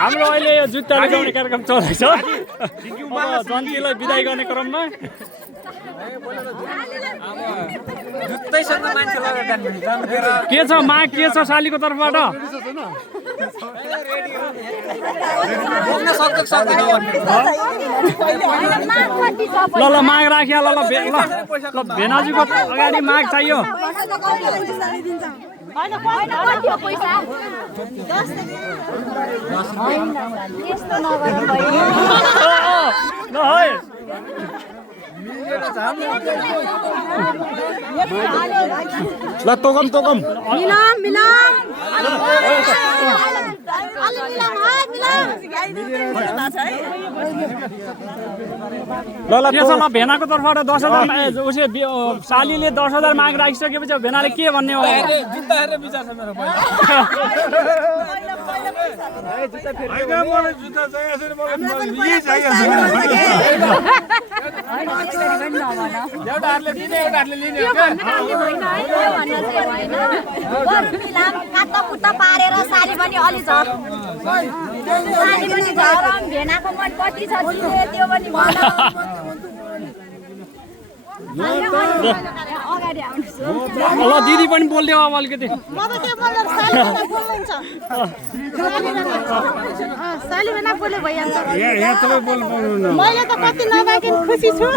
हाम्रो अहिले यो जुत्ता लुकाउने कार्यक्रम चल्दैछ जन्तीलाई बिदाई गर्ने क्रममा के छ माग के छ सालीको तर्फबाट ल ल माग राखिया ल भेनाजुको अगाडि माग चाहियो ल तोकम तोकम मिलाम मिलाम ल भेनाको तर्फबाट 10,000 उसले सालीले 10,000 माग राखिसकेपछि भेनाले के भन्ने हो पारेर साली पनि अलि छ साली पनि झरम भेनाको मन कति छ त्यो पनि ल दिदी पनि बोल्दियो अब अलिकति साली भेना बोले भइहाल्छ मैले त कति नमागिन खुसी छु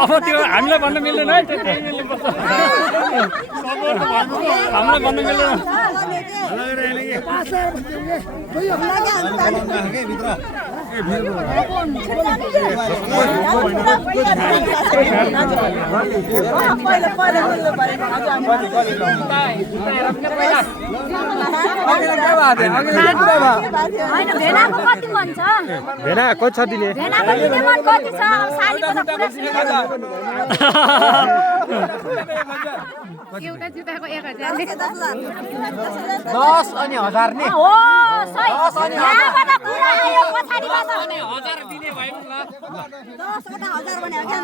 अब त्यो हामीलाई भन्न मिल्दैन है हामीलाई भन्न मिल्दैन भेना कति छ दिने एउटा जुत्ताको 1,000 10 अनि 1000 नि हो सही यहाँबाट कुरा आयो पछाडीबाट 10 वटा 1000 भने क्या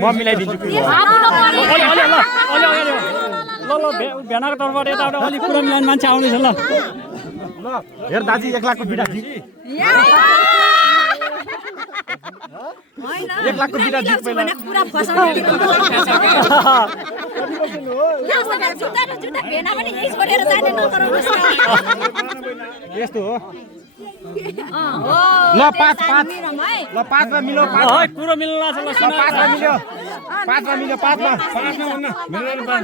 म मिलाइदिन्छु ल भेनाको तर्फबाट यताबाट अलिक कुरा मिलाउने मान्छे आउँदैछ ल हेर दाजु 1 लाखको बिटा 1 लाखको बिटा जित पहिला कुरा फसाउने जुत्ता भेना पनि यही छोडेर जाने नगराउनुस् यस्तो हो ल 5 ल 5 मा मिल्यो 5 है कुरो मिल्न लाग्छ ल 5 मा मिल्यो 5 मा मिल्यो 5 मा मिल्दैन 5 मा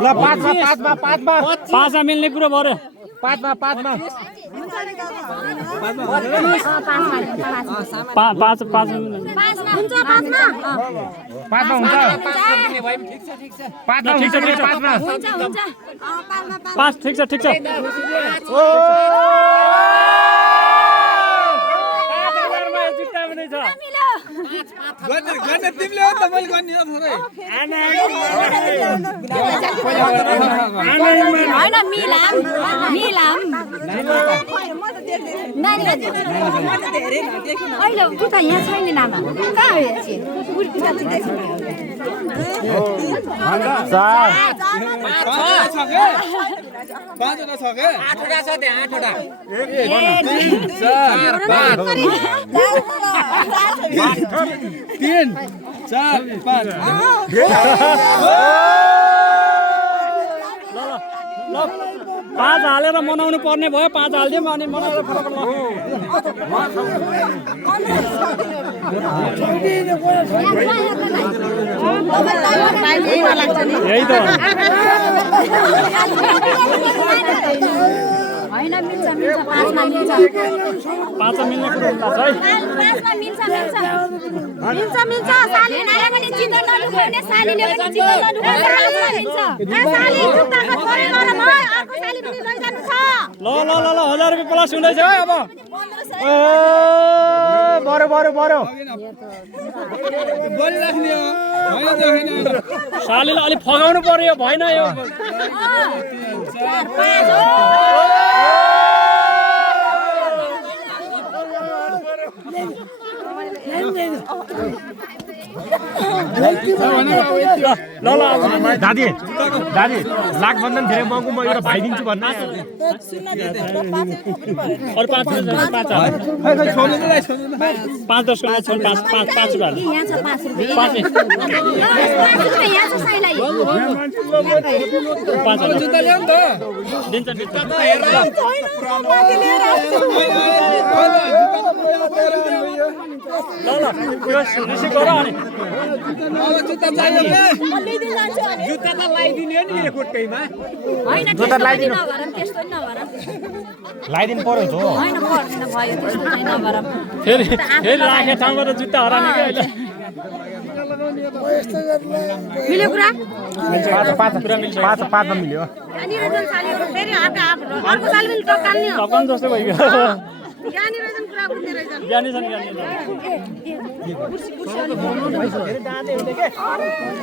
ल 5 मा मिल्ने कुरो भर्यो 5 मा 5 मा पाँच हुन्छ 5 मा ठिक छ 5 मा हुन्छ 5 ठिक छ ओ जुत्ता पनि छ गर्ने तिमीले हो त मैले गर्ने हो थोरै हैन मिलाम अहिले उता यहाँ छैन नाना कहाँ हो पाँचवटा छ के 8वटा छ त्यहाँ 8वटा 3 4 5 ल 5 हालेर मनाउनु पर्ने भयो 5 हाल्दियौँ अनि मनाएर फरक यही त हैन मिल्छ 5 मा मिल्छ 5 मा मिल्ने कुरो हुन्छ है 5 मा मिल्छ साली नारा पनि चित्त नदुखाउने सालीले पनि चित्त नदुखाउने मिल्छ साली जुत्ता खतरे गर्न म अर्को साली पनि लैजानु छ ल 1000 रुपैयाँ प्लस हुँदैछ है अब ए बरो बोलिराख्ने हो होइन त होइन सालीले अलि फगाउनु पर्यो भएन यो 5 दादी दादी लाख भन्दा धेरै महँगो म एउटा भाइ दिन्छु भन्नु अरू 5 10 का छोड 5 रुपैयाँ यहाँ छ 5 रुपैयाँ 5 यहाँ छ साइलाई 5 जुत्ता ल्याउ नि त दिन्छ ल यो सुनिसी गर अनि जुत्ता चाहियो जुत्ता त लगाइदिने नि एकोटैमा हैन जुत्ता लगाइदिनु नगरम त्यस्तो नगरम लगाइदिनु पर्यो त हैन पर्दैन भयो त्यस्तो चाहिँ नगरम फेरि राखे ठाउँबाट जुत्ता हराउने कि अहिले मिल्यो कुरा पाँच पाँचमा मिल्यो यहाँनिर जुन साली फेरि अर्को साली पनि टक्काल्ने हो सपन जस्तो भइगयो यहाँनिर जुन कुरा बुझ्दै रहेछ ज्ञानी छन्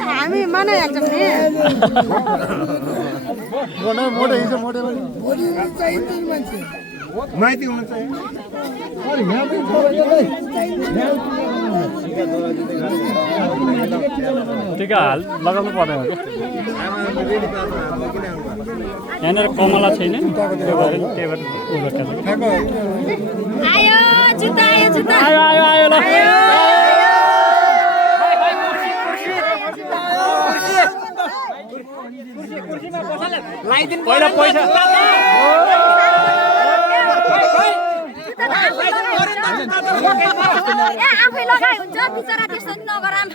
हामी मनाइहाल्छौँ नि माइती हुनु चाहिँ टिका लगाउनु पर्दैन यहाँनिर कमला छैन आयो जुत्ता आयो जुत्ता आयो आयो आयो ल पहिला पैसा आफै लगाइ हुन्छ बिचरा त्यस्तो नगराम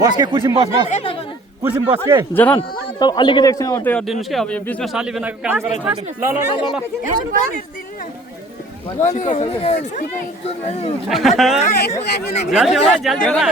बस के कुर्सीमा बस कुर्सीमा बस के जन तब अलिकति एकछिन अटो दिनुहोस् कि अब यो बिचमा साली बेनाको काम गराइछ ल ल ल ल जल्दी होला जल्दी होला